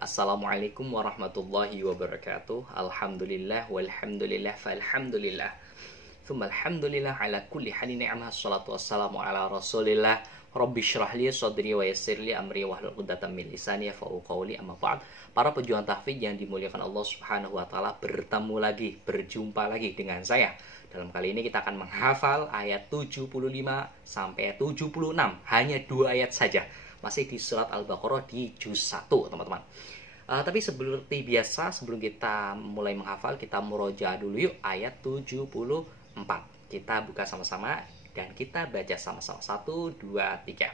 Assalamualaikum warahmatullahi wabarakatuh. Alhamdulillah walhamdulillah falhamdulillah thumma alhamdulillah ala kulli halin ni'mah. Assalatu wassalamu ala rasulillah. Rabbi syrah li sadri wa yassir li amri wahlul 'uqdatam min lisani yafqahu qawli. Amma ba'd. Para pejuang tahfidz yang dimuliakan Allah Subhanahu wa taala, berjumpa lagi dengan saya. Dalam kali ini kita akan menghafal ayat 75 sampai 76, hanya 2 ayat saja. Masih di surat Al-Baqarah di juz 1, teman-teman. Tapi seperti biasa, sebelum kita mulai menghafal, kita murojaah dulu yuk ayat 74. Kita buka sama-sama dan kita baca sama-sama. 1, 2, 3.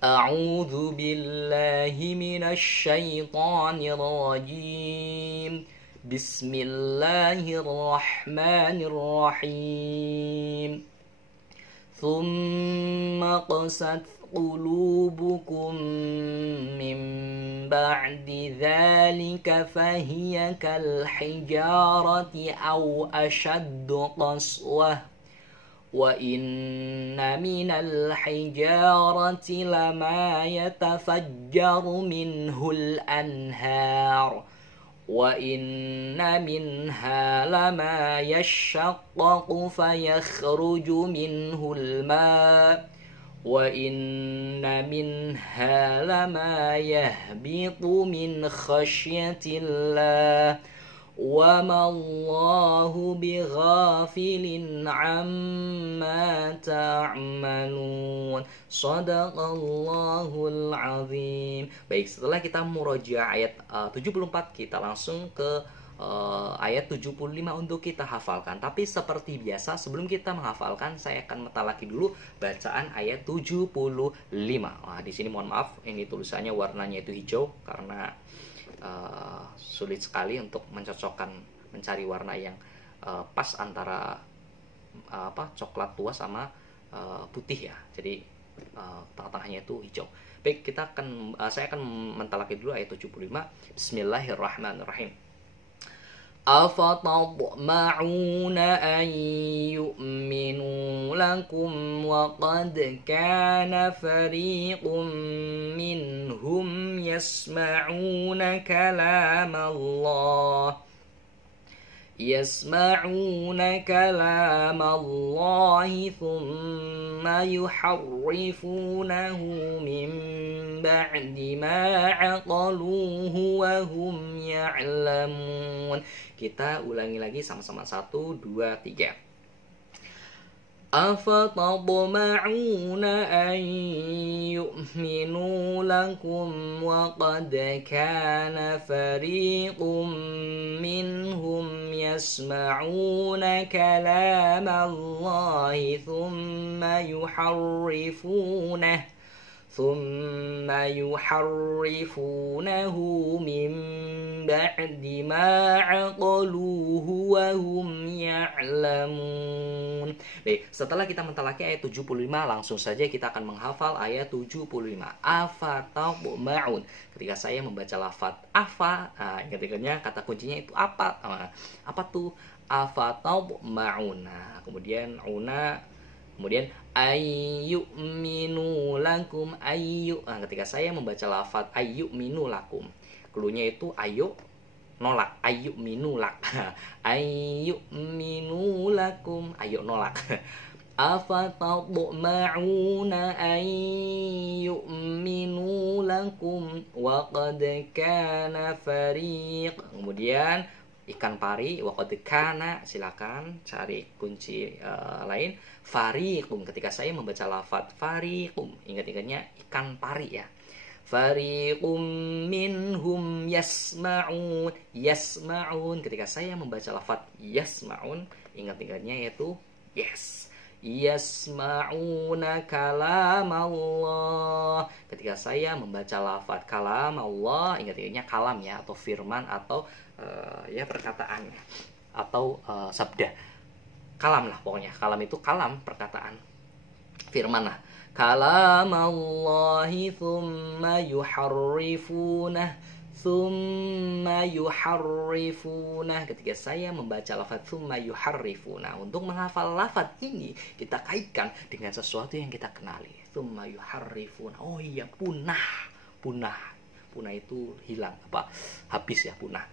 A'udzu billahi minasyaitonir rajim. Bismillahirrahmanirrahim. Thumma qasat qulubukum min ba'di dzalika fahiya kal hijarati aw ashaddu qaswah wa inna minal hijarati lama yatafajjaru minhul anhar wa inna minha lama yashaqqaqu fayakhruju minhul ma' wa inna minha lama yahbitu min khasyatillah wa ma Allahu bighafilin amma ta'malun. Shadaqallahul azim. Baik, setelah kita murojaah ayat 74, kita langsung ke ayat 75 untuk kita hafalkan. Tapi seperti biasa, sebelum kita menghafalkan, saya akan mentalaki dulu bacaan ayat 75. Nah, di sini mohon maaf, ini tulisannya warnanya itu hijau karena sulit sekali untuk mencari warna yang pas antara coklat tua sama putih ya. Jadi tengah-tengahnya itu hijau. Baik, saya akan mentalaki dulu ayat 75. Bismillahirrahmanirrahim. Afatadma'una an yu'minu lakum wa qad kana fariqun minhum yasma'una kalam Allah thumma yuharrifunahu min ba'di ma 'aqaluhu wa hum ya'lamun. Kita ulangi lagi sama-sama. 1, 2, 3. Afatadma'una an yu'minu lakum wa qad kana fariqun minhum yasma'una kalam Allah ثم يحرفونه من بعد ما عقلوه وهم يعلمون. Baik, setelah kita mentalaki ayat 75, langsung saja kita akan menghafal ayat 75. Afatadma'un. Ketika saya membaca lafaz afa, ketikanya kata kuncinya itu apa? Apa tuh? Afatadma'un. Nah, kemudian ayyu'minu lakum ketika saya membaca lafaz ayyu'minu lakum, klunya itu ayo nolak, ayyu'minu lak. Ayyu'minu lakum, ayo nolak. Afatadma'una ayyu'minu lakum wa qad kana fariq. Kemudian ikan pari, waqad kana, silakan cari kunci lain. Fariqum, ketika saya membaca lafaz fariqum, ingat-ingatnya ikan pari ya. Fariqum minhum yasma'un. Ketika saya membaca lafaz yasma'un, ingat-ingatnya yaitu yes. Yasma'una kalam Allah. Ketika saya membaca lafaz kalam Allah, ingat-ingatnya kalam ya, atau firman, atau perkataan, atau sabda. Kalam lah pokoknya. Kalam itu kalam, perkataan, firman lah. Kalam Allahi thumma yuharrifunah. Ketika saya membaca lafaz thumma yuharrifunah, untuk menghafal lafaz ini kita kaitkan dengan sesuatu yang kita kenali. Thumma yuharrifunah. Oh iya, punah. punah itu hilang, habis ya, punah.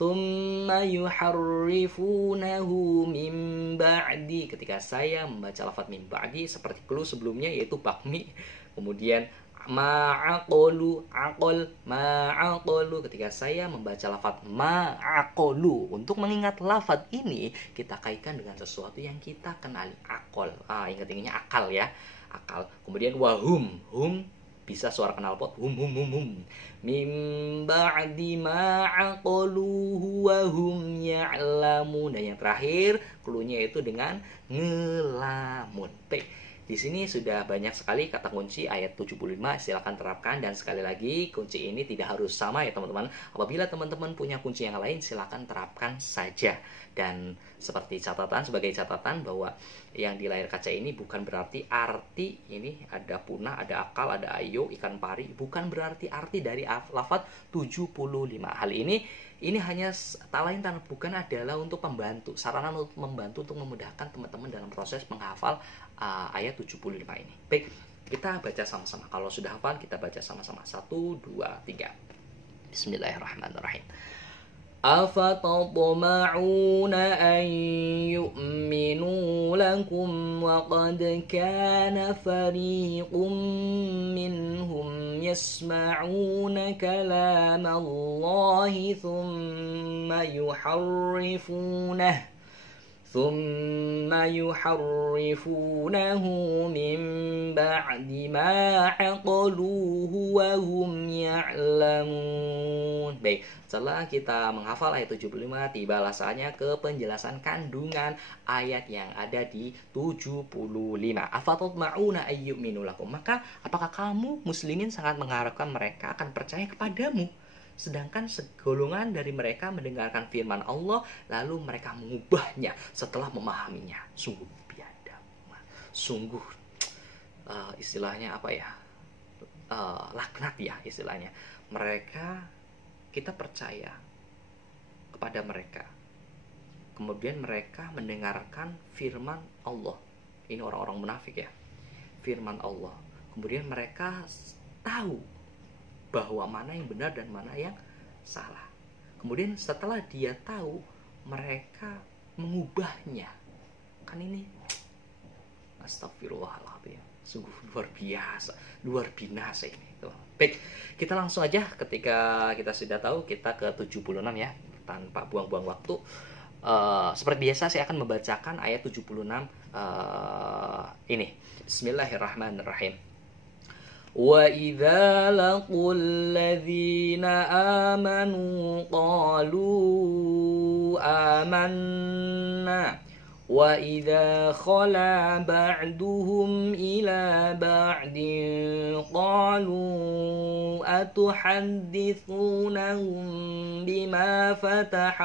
Thumma yuharrifunahu min ba'di. Ketika saya membaca lafaz min ba'di seperti clue sebelumnya yaitu bakmi, kemudian ma'aqolu, aqol, ma'aqolu. Ketika saya membaca lafaz ma'aqolu, untuk mengingat lafaz ini kita kaitkan dengan sesuatu yang kita kenali, aqol. Ingat-ingatnya akal ya, akal. Kemudian wahum, hum bisa suara knalpot, hum. Mim ba'di ma'aqoluhu wa hum ya'lamun. Dan yang terakhir, cluenya itu dengan ngelamun. Di sini sudah banyak sekali kata kunci ayat 75, silakan terapkan. Dan sekali lagi, kunci ini tidak harus sama ya teman-teman. Apabila teman-teman punya kunci yang lain, silakan terapkan saja. Dan seperti catatan, sebagai catatan bahwa yang di layar kaca ini bukan berarti arti ini ada punah, ada akal, ada ayo, ikan pari. Bukan berarti arti dari lafaz 75. Hal ini hanya tak lain tak bukan adalah untuk membantu, sarana untuk membantu untuk memudahkan teman-teman dalam proses menghafal ayat 75 ini. Baik, kita baca sama-sama. Kalau sudah hafal, kita baca sama-sama. 1, 2, 3. Bismillahirrahmanirrahim. Afatatma'una an yu'minu lakum wa qad kana fariqum minhum yasma'una kalamallahi thumma yuharrifunahu min ba'di ma aqaluhu wa hum ya'lamun. Baik, setelah kita menghafal ayat 75, tibalah saatnya ke penjelasan kandungan ayat yang ada di 75. Afatatma'una ayyuminu lakum. Maka apakah kamu muslimin sangat mengharapkan mereka akan percaya kepadamu? Sedangkan segolongan dari mereka mendengarkan firman Allah, lalu mereka mengubahnya setelah memahaminya. Sungguh biadab, sungguh istilahnya apa ya, laknat ya istilahnya. Kita percaya kepada mereka, kemudian mereka mendengarkan firman Allah. Ini orang-orang munafik ya, firman Allah. Kemudian mereka tahu bahwa mana yang benar dan mana yang salah. Kemudian setelah dia tahu, mereka mengubahnya. Kan ini astagfirullahaladzim, sungguh luar biasa, luar binasa ini. Baik, kita langsung aja ketika kita sudah tahu, kita ke 76 ya, tanpa buang-buang waktu. Seperti biasa saya akan membacakan ayat 76 ini. Bismillahirrahmanirrahim. وَإِذَا لَقُوا الَّذِينَ آمَنُوا قَالُوا آمَنَّا وَإِذَا خَلَا بَعْضُهُمْ إِلَى بَعْضٍ قَالُوا أَتُحَدِّثُونَهُم بِمَا فَتَحَ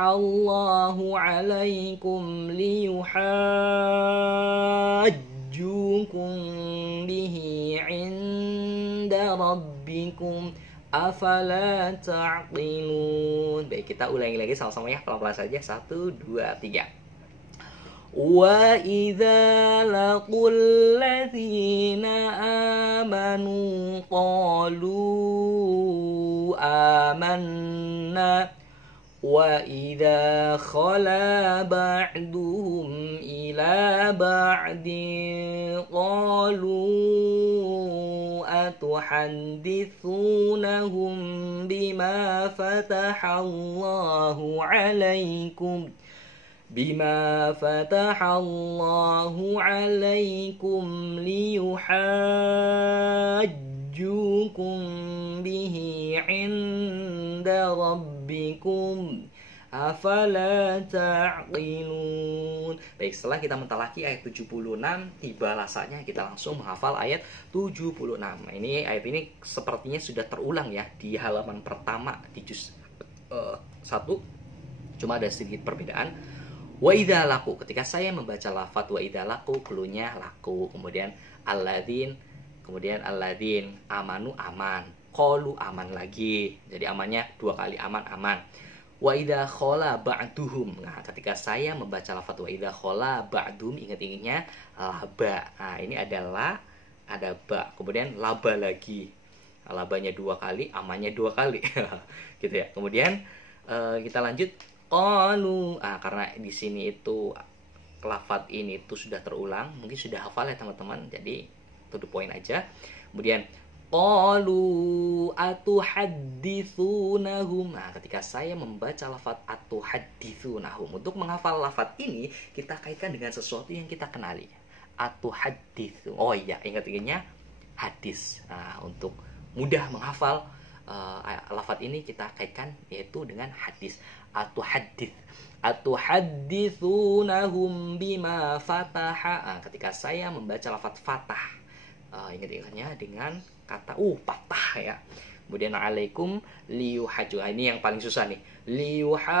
اللَّهُ عَلَيْكُمْ لِيُحَاجُّوكُمْ بِهِ عِندَ رَبِّكُمْ أَفَلَا تَعْقِلُونَ. Baik, kita ulangi lagi sama-sama ya, pelan-pelan saja. 1, 2, 3. وَإِذَا لَقُوا الَّذِينَ آمَنُوا قَالُوا آمَنَّا وَإِذَا خَلَا بَعْضُهُمْ إِلَى بَعْضٍ قَالُوا أَتُحَدِّثُونَهُم بِمَا فَتَحَ اللَّهُ عَلَيْكُمْ لِيُحَاجُّوكُمْ بِهِ عِندَ رَبِّكُمْ أَفَلَا تَعْقِلُونَ. Baik, setelah kita mentalaki ayat 76, tibalah saatnya kita langsung menghafal ayat 76. Ini ayat ini sepertinya sudah terulang ya di halaman pertama di juz 1. Cuma ada sedikit perbedaan. Wa idza laku, ketika saya membaca lafaz wa idza laku, cluenya laku, kemudian alladzin, amanu aman, qalu aman lagi. Jadi amannya 2 kali, aman. Wa idza khala ba'duhum. Nah, ketika saya membaca lafaz wa idza khala ba'duhum, ingat-ingatnya laba. Nah, ini adalah ada ba, kemudian laba lagi. Labanya 2 kali, amanya 2 kali. Gitu ya. Kemudian kita lanjut qalu. Karena di sini itu lafadz ini itu sudah terulang, mungkin sudah hafal ya teman-teman. Jadi to the point aja. Kemudian qalu atuhadditsunahum. Ketika saya membaca lafadz atuhadditsunahum, untuk menghafal lafadz ini kita kaitkan dengan sesuatu yang kita kenali. Atuhadditsu. Oh iya, ingat-ingatnya hadis. Untuk mudah menghafal lafadz ini kita kaitkan yaitu dengan hadis. Atuhadditsunahum bima fataha. Ketika saya membaca lafadz fatah, ingat-ingatnya dengan kata patah ya. Kemudian alaikum liyuhajju. Ini yang paling susah nih. Liyuhajju.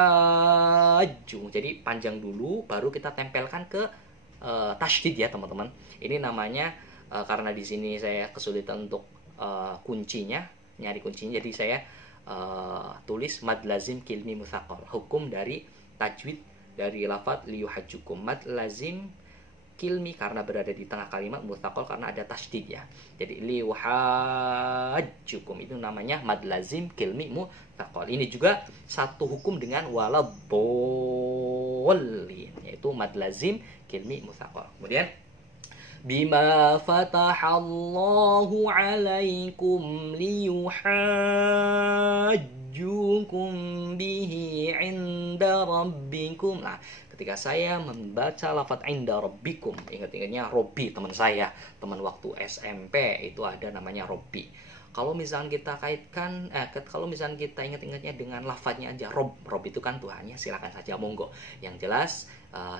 Jadi panjang dulu baru kita tempelkan ke tasydid ya teman-teman. Ini namanya karena di sini saya kesulitan untuk nyari kuncinya, jadi saya tulis mad lazim kilmi mutsaqal. Hukum dari tajwid dari lafadz liyuhajjukum. Mad lazim kilmi karena berada di tengah kalimat, mutsaqal karena ada tasydid ya. Jadi liyuhajjukum itu namanya mad lazim kilmi mutsaqal. Ini juga satu hukum dengan waladhdallin, yaitu mad lazim kilmi mutsaqal. Kemudian bima fatahallahu alaikum liyuhajjukum bihi inda rabbikum. Ketika saya membaca lafadz inda rabbikum, ingat-ingatnya Robbi, teman saya, teman waktu SMP itu ada namanya Robbi. Kalau misalnya kita kaitkan, kalau misalnya kita ingat-ingatnya dengan lafadznya aja, Rob itu kan Tuhannya, silakan saja, monggo. Yang jelas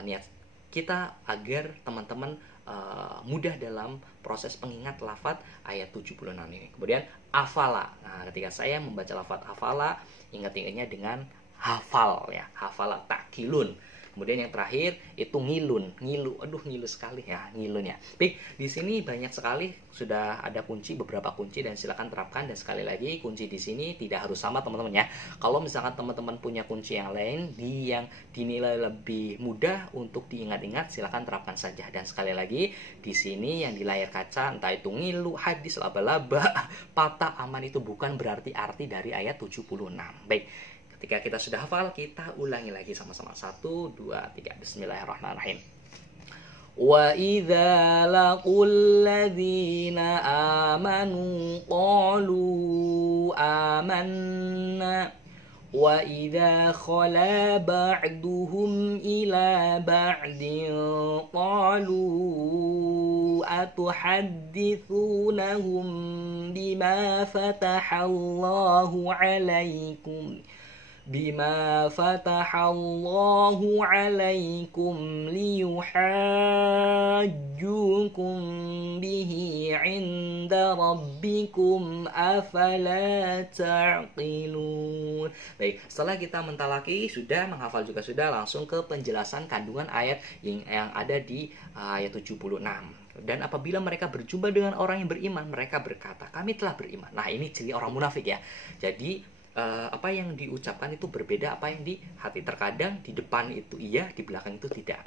niat kita agar teman-teman mudah dalam proses pengingat lafadz ayat 76 ini. Kemudian afala. Ketika saya membaca lafadz afala, ingat-ingatnya dengan hafal ya, hafala takilun. Kemudian yang terakhir itu ngilun, ngilu sekali ya, ngilun ya. Baik, di sini banyak sekali sudah ada beberapa kunci dan silakan terapkan. Dan sekali lagi kunci di sini tidak harus sama teman-teman ya. Kalau misalkan teman-teman punya kunci yang lain yang dinilai lebih mudah untuk diingat-ingat, silakan terapkan saja. Dan sekali lagi di sini yang di layar kaca, entah itu ngilu, hadis, laba-laba, patah, aman, itu bukan berarti arti dari ayat 76. Baik. Ketika kita sudah hafal, kita ulangi lagi sama-sama. 1, 2, 3. Bismillahirrahmanirrahim. Wa idza laqul ladzina amanu qalu amanna wa idza khala ba'duhum ila ba'din qalu atuhaddithunahum bima fatahallahu 'alaikum liyuhajjukum bihi 'inda rabbikum afala ta'qilun. Baik, setelah kita mentalaki sudah, menghafal juga sudah, langsung ke penjelasan kandungan ayat yang ada di ayat 76. Dan apabila mereka berjumpa dengan orang yang beriman, mereka berkata, kami telah beriman. Nah, ini ciri orang munafik ya. Jadi apa yang diucapkan itu berbeda apa yang di hati. Terkadang di depan itu iya, di belakang itu tidak.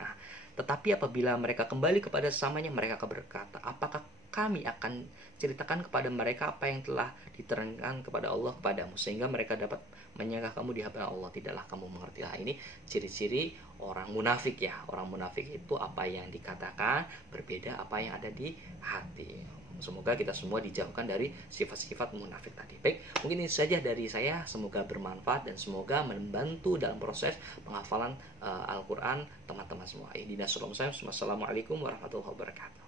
Tetapi apabila mereka kembali kepada sesamanya, mereka akan berkata, apakah kami akan ceritakan kepada mereka apa yang telah diterangkan kepada Allah kepadamu, sehingga mereka dapat menyangka kamu di hadapan Allah, tidaklah kamu mengerti. Ini ciri-ciri orang munafik ya. Orang munafik itu apa yang dikatakan berbeda apa yang ada di hati. Semoga kita semua dijauhkan dari sifat-sifat munafik tadi. Baik, mungkin ini saja dari saya. Semoga bermanfaat dan semoga membantu dalam proses penghafalan Al-Quran teman-teman semua. Wassalamualaikum warahmatullahi wabarakatuh.